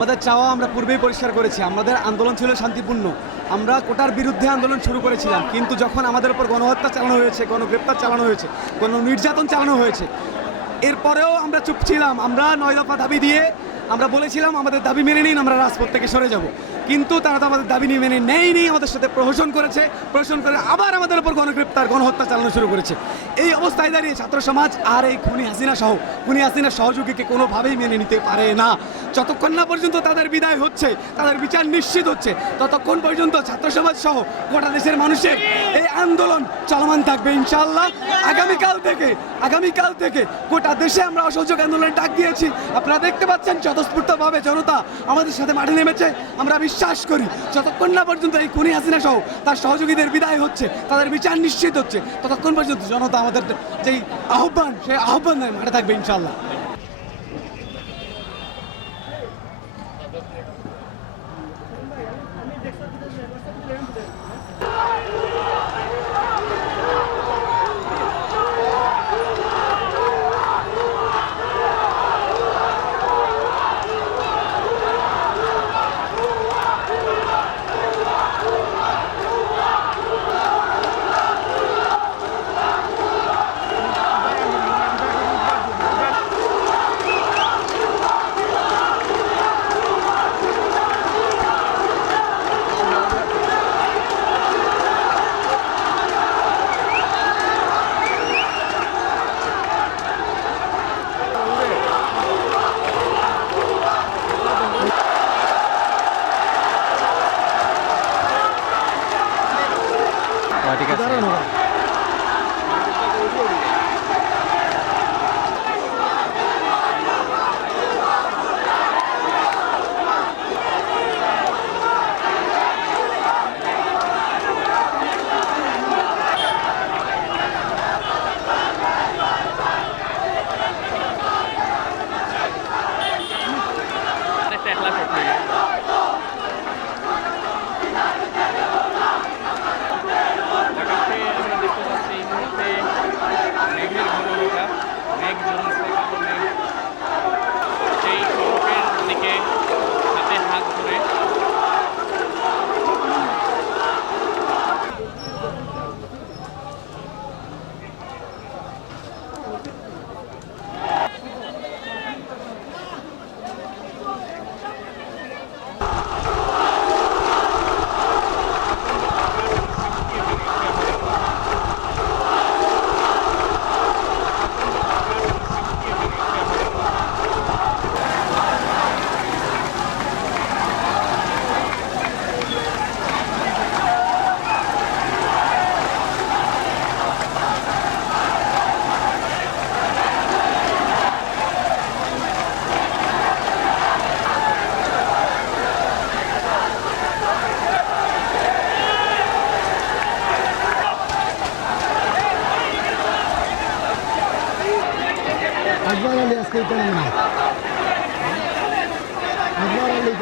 আমাদের চাওয়া আমরা পূর্বেই পরিষ্কার করেছি। আমাদের আন্দোলন ছিল শান্তিপূর্ণ। আমরা কোটার বিরুদ্ধে আন্দোলন শুরু করেছিলাম। কিন্তু যখন আমাদের উপর গণহত্যা চালানো হয়েছে, গণগ্রেপ্তার চালানো হয়েছে গণ নির্যাতন চালানো হয়েছে, এরপরেও আমরা চুপ ছিলাম। আমরা নয় দফা দাবি দিয়ে আমরা বলেছিলাম, আমাদের দাবি মেনে নিন, আমরা রাজপথ থেকে সরে যাব। কিন্তু তারা তো আমাদের দাবি নিয়ে মেনে নেয়নি, আমাদের সাথে প্রহসন করেছে। প্রহসন করে আবার আমাদের উপর গণগ্রেপ্তার, গণহত্যা চালানো শুরু করেছে। এই অবস্থায় দাঁড়িয়ে ছাত্র সমাজ আর এই খুনি হাসিনা সহ, খুনি হাসিনা সহযোগীকে কোনোভাবেই মেনে নিতে পারে না। যতক্ষণ না পর্যন্ত তাদের বিদায় হচ্ছে, তাদের বিচার নিশ্চিত হচ্ছে, ততক্ষণ পর্যন্ত ছাত্র সমাজ সহ গোটা দেশের মানুষের এই আন্দোলন চলমান থাকবে ইনশাল্লাহ আগামীকাল থেকে আগামীকাল থেকে গোটা দেশে আমরা অসহযোগ আন্দোলনের ডাক দিয়েছি। আপনারা দেখতে পাচ্ছেন স্বতঃস্ফূর্তভাবে জনতা আমাদের সাথে মাঠে নেমেছে। আমরা বিশ্বাস করি, যতক্ষণ না পর্যন্ত এই খুনি হাসিনা সহ তার সহযোগীদের বিদায় হচ্ছে, তাদের বিচার নিশ্চিত হচ্ছে, ততক্ষণ পর্যন্ত জনতা আমাদের যেই আহ্বান, সেই আহ্বান মাঠে থাকবে ইনশাআল্লাহ। และปรบมือ আকবর আলী